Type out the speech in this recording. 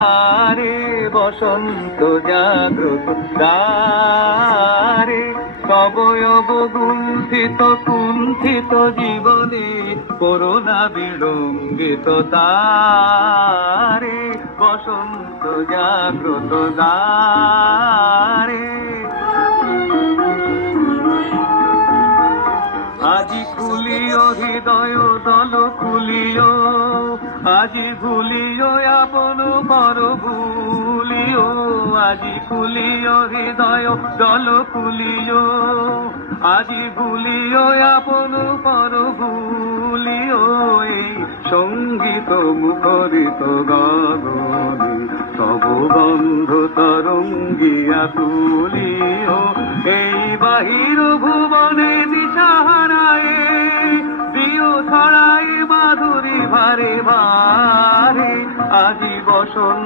আরে বসন্ত জাগ্রত দ্বারে, অবয়ব গুণ্ঠিত কুণ্ঠিত জীবনে করোনা বিড়ঙ্গিত দ্বারে, বসন্ত জাগ্রত দ্বারে। আজি খুলিও হৃদয় দল খুলিও, আজি ভুলিও আপন পর ভুলিও, আজি খুলিও হৃদয় দল খুলিও, আজি ভুলিও আপন পর ভুলিও। এই সঙ্গীত মুখরিত গগনে তব বন্ধ তরঙ্গিয়া তুলিও, এই বাহির ভুবনে দিশাহারায় দিও ছড়ায় মাধুরী ভারে ভারে। আজি বসন্ত